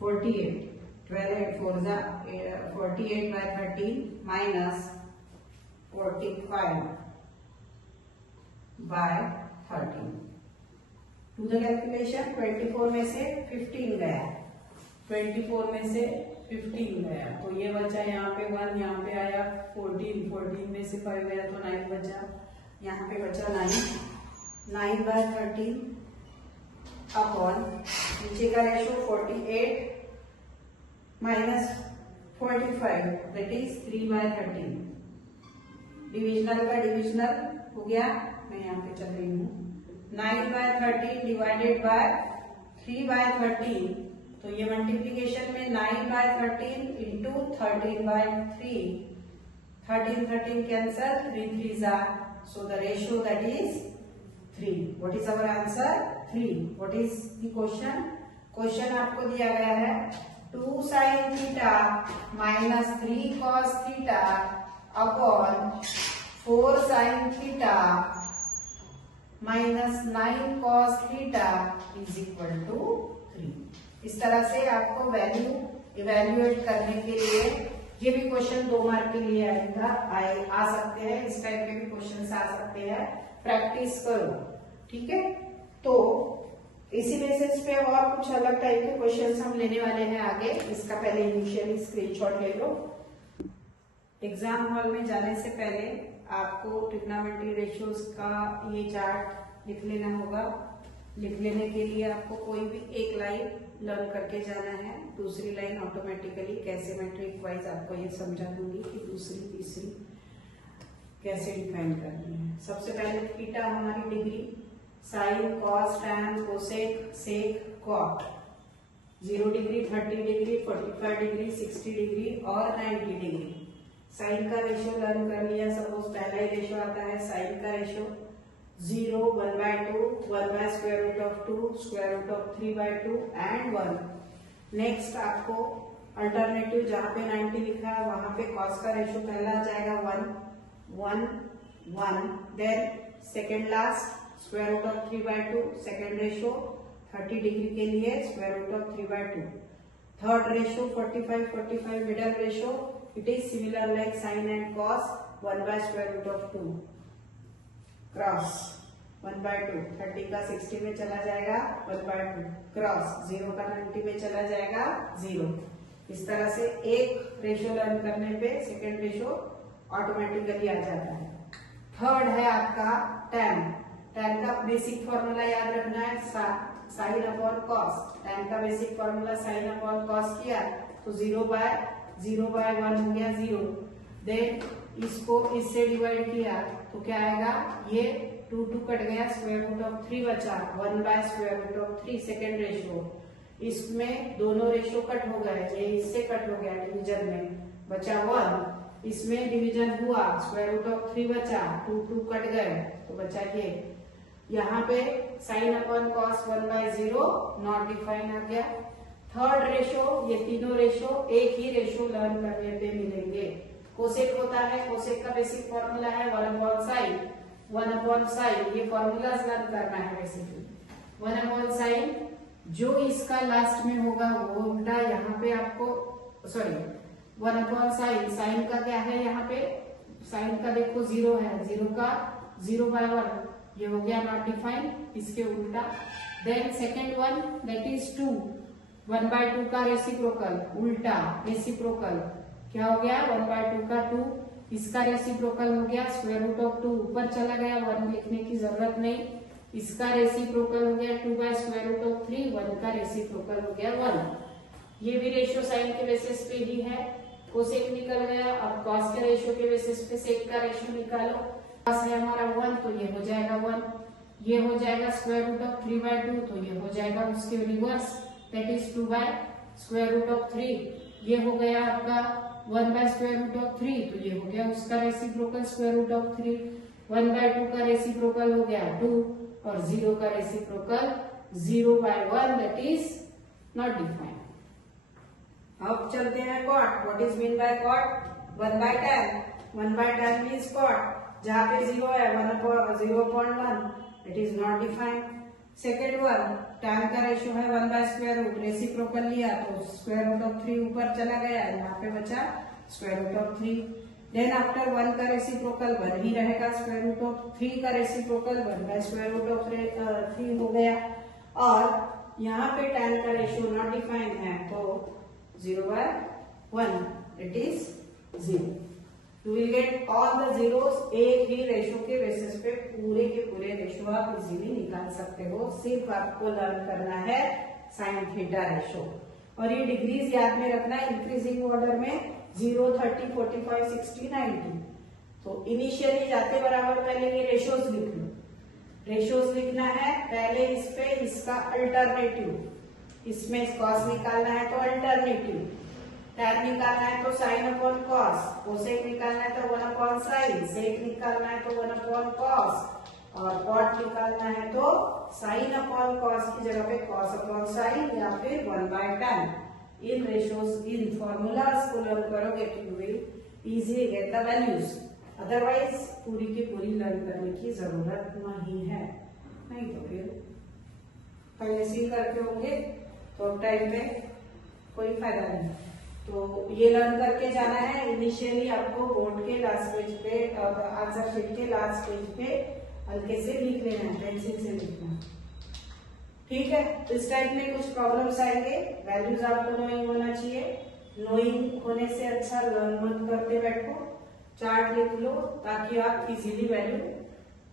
48 12 8 4 48/13 माइनस 45/13। टू द कैलकुलेशन 24 में से 15 गया, 24 में से 15 गया तो ये बचा यहाँ पे 1, यहाँ पे आया 14 में से 5 गया तो 9 बचा, यहाँ पे बचा 9/13 अपॉन नीचे का ratio 48 minus 45 that is 3/13। Divisional का डिविजनल हो गया, मैं यहाँ पे चल रही हूँ 9/13 डिवाइडेड बाय 3/13 तो ये मल्टीप्लीकेशन में 9/13 into 13/3, 13 cancel, 3 3s are, so the ratio that is 3. What is our answer? 3. What is the question? क्वेश्चन आपको दिया गया है 2 sin theta minus 3 cos theta upon 4 sin theta minus 9 cos theta is equal to 3। इस तरह से आपको value evaluate करने के लिए, ये भी क्वेश्चन 2 मार्क के लिए आएगा, आ सकते हैं, इस टाइप के भी क्वेश्चन आ सकते हैं, प्रैक्टिस करो, ठीक है। तो इसी बेसिस पे और कुछ अलग टाइप के क्वेश्चंस हम लेने वाले हैं आगे। इसका पहले इनिशियली स्क्रीनशॉट ले लो। एग्जाम हॉल में जाने से पहले आपको ट्रिग्नोमेट्री रेशियोज का ये चार्ट लिख लेना होगा। लिख लेने के लिए आपको कोई भी एक लाइन लर्न करके जाना है, दूसरी लाइन ऑटोमेटिकली कैसे मैट्रिक वाइज आपको ये समझा दूंगी कि दूसरी तीसरी कैसे डिफाइन करनी है। सबसे पहले थीटा हमारी degree, sine, cos, tan, cosec, sec, cot, 0 degree, 30 degree, 45 degree, 60 degree और 90 डिग्री। साइन का रेशियो लर्न कर लिया। सपोज पहला ही रेशियो आता है साइन का रेशियो 0, 1/2, 1/√2, √3/2 एंड 1। नेक्स्ट आपको अल्टरनेटिव जहां पे 90 लिखा है वहां पे कॉस का रेशियो पहला जाएगा 1, 1, 1। Then second last √3/2, second ratio 30 degree के लिए √3/2। Third ratio 45, 45 middle ratio, it is similar like sine and cos 1/√2 cross 1/2, 30 का 60 में चला जाएगा 1/2 क्रॉस 0 का 90 में चला जाएगा 0। इस तरह से एक रेशियो लर्न करने पे सेकेंड रेशियो ऑटोमेटिकली आ जाता है। थर्ड है आपका टैन। टैन का बेसिक फॉर्मूला याद रखना है, साइन अपॉन कॉस। टैन का basic formula sine upon cos किया तो 0/1 हो गया 0। देन इसको इससे डिवाइड किया तो क्या आएगा, ये 2 2 कट गया, √3 बचा, 1/√3 सेकेंड रेशियो। इसमें दोनों रेशियो कट हो गए, ये इससे कट हो गया डिवीजन में, बचा 1। इसमें डिवीजन हुआ, √3 बचा, 2 2 कट गए तो बचा ये। यहाँ पे sine upon cos 1/0 not define आ गया। थर्ड रेशियो, ये तीनों रेशियो एक ही रेशियो लर्न करने पे मिलेंगे। कोसेक होता है, कोसेक का बेसिक फॉर्मूला है 1/sin, 1/sin, ये फॉर्मूलाज लर्न करना है बेसिकली। 1/sin, जो इसका लास्ट में होगा वो उल्टा यहाँ पे आपको, सॉरी 1/sin, साइन का क्या है यहाँ पे, साइन का देखो 0 है, 0 का 0/1, ये हो गया नॉट डिफाइन, इसके उल्टा। Then second one that is 2, 1/2 का रेसिप्रोकल, उल्टा रेसिप्रोकल क्या हो गया, 1/2 का 2, इसका रेसिप्रोकल हो गया √2, ऊपर चला गया, 1 लिखने की जरूरत नहीं। इसका रेसिप्रोकल हो गया 2/√3, 1 का रेसिप्रोकल हो गया 1। ये भी रेशियो साइन के बेसिस पे ही है, कोसेक निकल गया। और कॉस के रेशियो के बेसिस पे सेक का रेशियो निकालो। कॉस है हमारा 1 तो ये हो जाएगा 1, ये हो जाएगा √3/2 तो ये हो जाएगा उसके रिवर्स, दैट इज 2/√3। ये हो गया आपका 1/√3 तो ये हो गया उसका रेसिप्रोकल √3। 1/2 का रेसिप्रोकल हो गया 2 और 0 का reciprocal 0/1, that is not defined. अब चलते हैं cot. What is mean by cot, 1/10, 1/10 means cot, जहां पे 0 है 0.1, it is not defined. Second one, tan का रेशियो है 1/√, रेसिप्रोकल लिया तो √3 ऊपर चला गया, यहाँ पे बचा √3। देन आफ्टर 1 का रेसिप्रोकल 1 ही रहेगा, √3 का रेसिप्रोकल 1/√3 हो गया। और यहाँ पे टैन का रेशियो नॉट डिफाइंड है तो 0/1, it is 0। You will get all the zeros. एक ही रेशियो के बेसिस पे पूरे के पूरे रेशियो आप इजीली निकाल सकते हो, सिर्फ आपको लर्न करना है साइन थीटा रेशियो। और ये डिग्रीज याद में रखना है इंक्रीजिंग ऑर्डर में, 0, 30, 45, 60, 90। तो इनिशियली जाते बराबर पहले ये रेशियोज लिख लो। रेशियोज लिखना है पहले, इस पे इसका अल्टरनेटिव इसमें कॉस निकालना है तो अल्टरनेटिव, टैन निकालना है तो साइन अपॉन कॉस, कोसेक निकालना है तो 1 अपॉन साइन, सेक निकालना है तो 1 अपॉन कॉस, और कॉट निकालना है तो साइन अपॉन कॉस की जगह पे कॉस अपॉन साइन या फिर 1/tan। इन रेशियोज, इन फॉर्मूलाज को लर्न करोगे तो you will easily get the values. Otherwise पूरी की पूरी लर्न करने की जरूरत नहीं है, नहीं तो फिर पहले से ही करके होंगे तो टाइम पे कोई फायदा नहीं। तो ये लर्न करके जाना है। इनिशियली आपको बोर्ड के लास्ट पेज पे और आंसर शीट के लास्ट पेज पे हल्के से लिख लेना है, पेंसिल से लिखना, ठीक है। इस टाइप में कुछ प्रॉब्लम्स आएंगे, वैल्यूज आपको नोइंग होना चाहिए। नोइंग होने से अच्छा लर्न मत करते बैठो, चार्ट लिख लो ताकि आप इजीली वैल्यू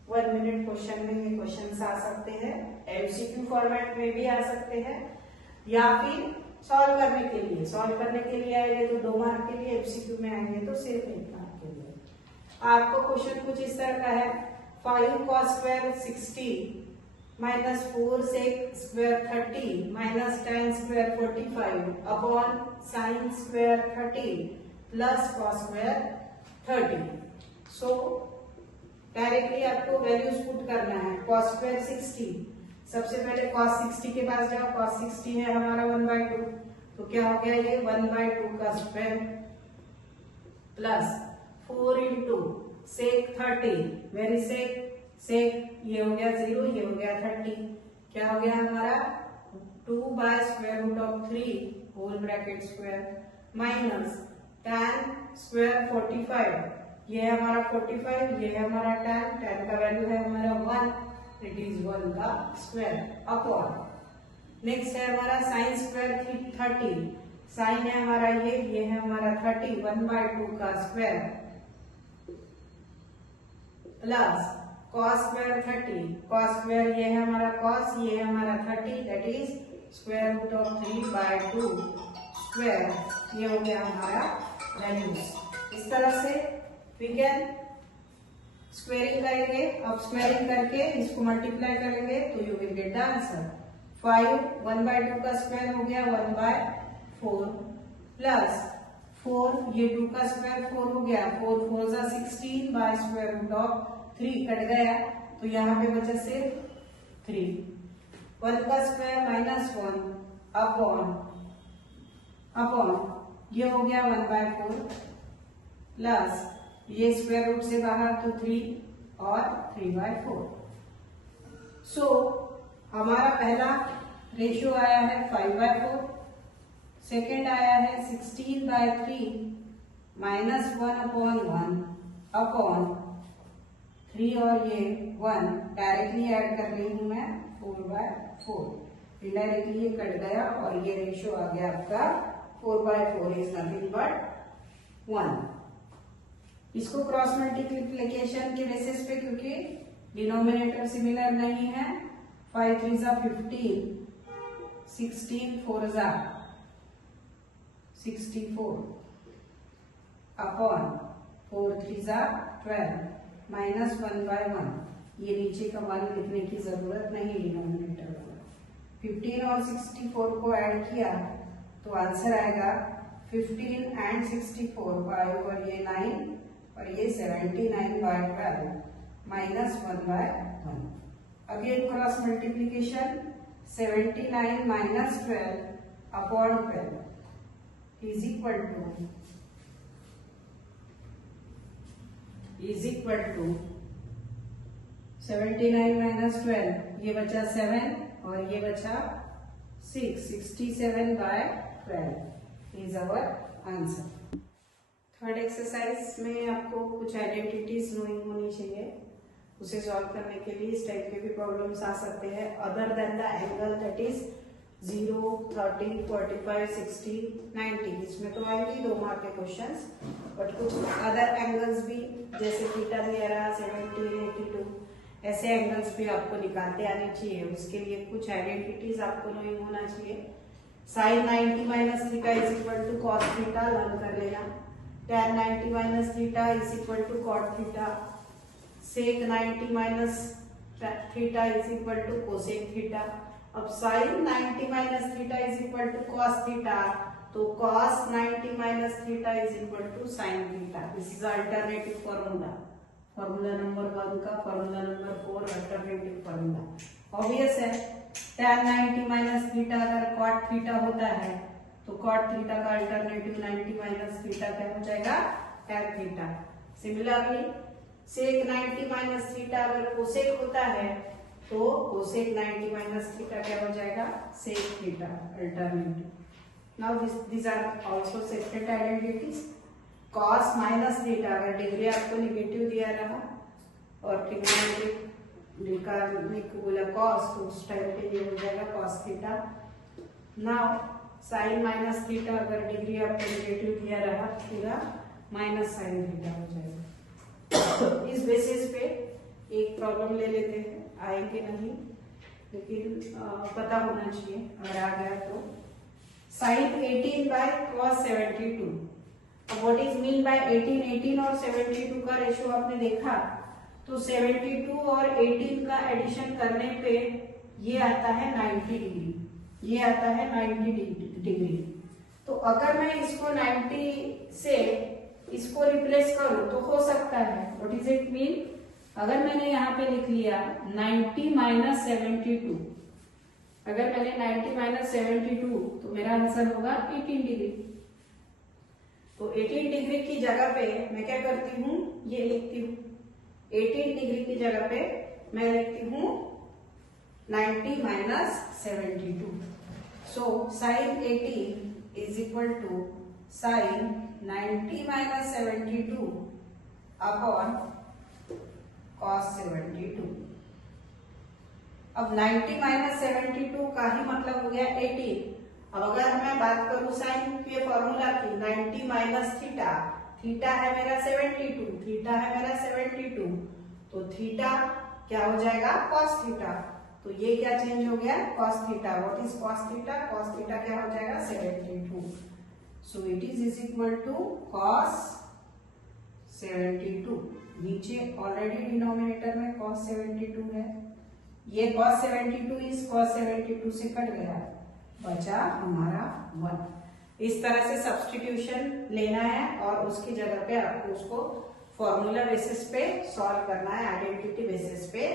1 मिनट क्वेश्चन में ये क्वेश्चन आ सकते हैं, एमसीक्यू फॉर्मेट में भी आ सकते हैं, या फिर सॉल्व करने के लिए, सॉल्व करने के लिए आएंगे तो 2 मार्क के लिए, एमसीक्यू में आएंगे तो सिर्फ 1 मार्क के लिए। आपको क्वेश्चन कुछ इस तरह का है, 5 cos square 60 minus 4 sec square 30 minus tan square 45 upon sin square 30 plus cos square 30। सो डायरेक्टली आपको वैल्यूज पुट करना है। cos स्क्वायर 60, सबसे पहले cos 60 के पास जाओ, cos 60 है हमारा 1/2, तो क्या हो गया ये 1/2 का square plus 4 into sec 30, very sec ये हो गया 0, ये हो गया 30, क्या हो गया हमारा 2/√3 whole bracket square minus tan square 45, ये है हमारा 45, ये है हमारा tan का वैल्यू है हमारा 1, इट इज 1 का स्क्वायर अपॉन, नेक्स्ट है हमारा sin स्क्वायर 30, साइन है हमारा ये है हमारा 30, 1/2 का square plus cos square 30, cos square ये है हमारा cos, ये है हमारा 30, that is square root of 3/2 square, ये हो गया हमारा वैल्यूज। इस तरह से वी कैन स्क्वायरिंग करेंगे, अब स्क्वायरिंग करके इसको मल्टीप्लाई करेंगे तो you will get the answer. 5 1/2 का स्क्वायर हो गया 1/4 प्लस 4, ये 2 का स्क्वायर 4 हो गया, 4 4 जा 16 by square root of 3 cut गया तो यहाँ पे बचा सिर्फ 3, 1 का स्क्वायर माइनस 1 अपॉन ये हो गया 1/4 प्लस ये स्क्वायर रूट से बाहर तो 3 और 3/4। सो हमारा पहला रेशियो आया है 5/4, सेकेंड आया है 16/3 माइनस 1/1 अपॉन 3 और ये 1 डायरेक्टली ऐड कर रही हूं मैं 4/4, इनडायरेक्टली ये कट गया और ये रेशियो आ गया आपका 4/4 इज नथिंग बट 1। इसको क्रॉस मल्टीप्लिकेशन के बेसिस पे, क्योंकि डिनोमिनेटर सिमिलर नहीं है, 5 3 जा 15, 16 4 जा 64 अपॉन 4 3 जा 12 माइनस 1/1, ये नीचे का 1 लिखने की जरूरत नहीं डिनोमिनेटर वाला। 15 और 64 को ऐड किया तो आंसर आएगा 15 एंड 64, 5 और ये 9 और ये 79/12 minus 1/1। Again cross multiplication, 79 minus 12 upon 12 is equal to 79 minus 12, ये बचा 7 और ये बचा 6, 67/12 is our answer. Third exercise में आपको कुछ आइडेंटिटीज नोइंग होनी चाहिए, उसे सॉल्व करने के लिए इस टाइप के भी प्रॉब्लम्स आ सकते हैं। Other than the angle that is 0, 30, 45, 60, 90, इसमें तो आएंगे 2 मार्क के क्वेश्चंस, बट कुछ अदर एंगल्स भी जैसे थीटा दिया रहा 70, 82, ऐसे एंगल्स भी आपको निकालते आने चाहिए। उसके लिए कुछ आइडेंटिटीज आपको नोइंग होना चाहिए। Sine 90 minus theta is equal to cos theta, learn कर लेना। tan 90 minus theta is equal to cot theta. Sec 90 minus theta is equal to cosec theta. अब sine 90 minus theta is equal to cos theta, तो cos 90 minus theta is equal to sine theta. This is alternative formula, formula number 1 का formula number 4 alternative formula. Obvious है, tan 90 minus theta अगर cot theta होता है तो cot theta का alternative 90 minus theta क्या हो जाएगा, tan theta. Similarly sec 90 minus theta अगर कोसेक होता है तो कोसेक 90 माइनस थीटा क्या हो जाएगा, sec theta alternative. Now these are also separate identities. Cos minus theta अगर डिग्री आपको निगेटिव दिया रहा और ट्रिग्नोमेट्रिक निकालने को बोला cos, तो उस टाइम पे ये हो जाएगा cos theta. Now sin minus theta अगर डिग्री आपको निगेटिव दिया रहा पूरा माइनस साइन थीटा हो जाएगा। इस बेसिस पे एक प्रॉब्लम ले लेते हैं, आएंगे नहीं लेकिन पता होना चाहिए, अगर आ गया तो sin 18 by cos 72। अब व्हाट इज मीन बाय 18 और 72 का रेशियो आपने देखा तो 72 और 18 का एडिशन करने पे ये आता है 90 डिग्री, ये आता है 90 डिग्री। तो अगर मैं इसको 90 से इसको रिप्लेस करूं तो हो सकता है, व्हाट इज इट मीन, अगर मैंने यहाँ पे लिख लिया 90 माइनस 72, अगर मैंने 90 माइनस 72 तो मेरा आंसर होगा 18 डिग्री। तो 18 डिग्री की जगह पे मैं क्या करती हूँ, ये लिखती हूँ 18 डिग्री की जगह पे मैं लिखती हूँ 90 minus 72। So sine 18 is equal to sine 90 minus 72 upon cos 72। अब 90 माइनस 72 का ही मतलब हो गया 18। अब अगर मैं बात करूं साइन के फॉर्मूला की, 90 माइनस थीटा, थीटा है मेरा 72, थीटा है मेरा 72, तो थीटा क्या हो जाएगा cos थीटा। तो ये क्या चेंज हो गया, cos theta. What is cos theta, cos theta क्या हो जाएगा 72। So it is equal to cos 72। नीचे ऑलरेडी डिनोमिनेटर में cos 72 है, ये cos 72 इस cos 72 से कट गया, बचा हमारा 1। इस तरह से सब्स्टिट्यूशन लेना है और उसकी जगह पे आपको उसको फॉर्मूला बेसिस पे सॉल्व करना है, आइडेंटिटी बेसिस पे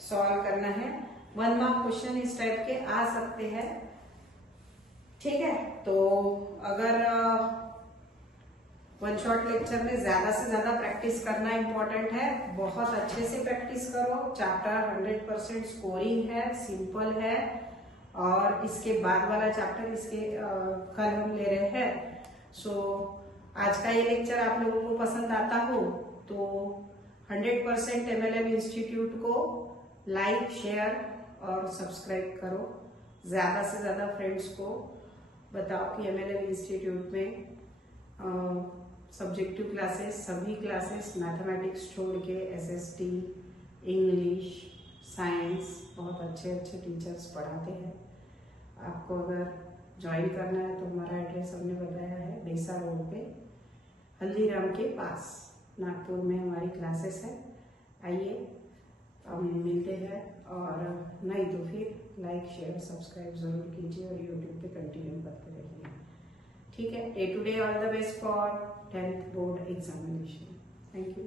सॉल्व करना है। 1 मार्क क्वेश्चन इस टाइप के आ सकते हैं, ठीक है। तो अगर वन शॉट लेक्चर में ज्यादा से ज्यादा प्रैक्टिस करना इंपॉर्टेंट है, बहुत अच्छे से प्रैक्टिस करो। चैप्टर 100% स्कोरिंग है, सिंपल है, और इसके बाद वाला चैप्टर इसके कल हम ले रहे हैं। सो आज का ये लेक्चर आप लोगों को पसंद आता हो तो 100% MLM इंस्टीट्यूट को लाइक, शेयर और सब्सक्राइब करो। ज्यादा से ज्यादा फ्रेंड्स को बताओ कि MLM इंस्टीट्यूट में सब्जेक्टिव क्लासेस, सभी क्लासेस मैथमेटिक्स छोड़ के SST, इंग्लिश, साइंस, बहुत अच्छे अच्छे टीचर्स पढ़ाते हैं। आपको अगर ज्वाइन करना है तो हमारा एड्रेस हमने बताया है, डेसा रोड पे हल्दीराम के पास नागपुर में हमारी क्लासेस है। आइए हम मिलते हैं, और नहीं तो फिर लाइक, शेयर, सब्सक्राइब जरूर कीजिए और यूट्यूब पे कंटिन्यू करते रहिए, ठीक है। Day to day all the best for 10th board examination. Thank you.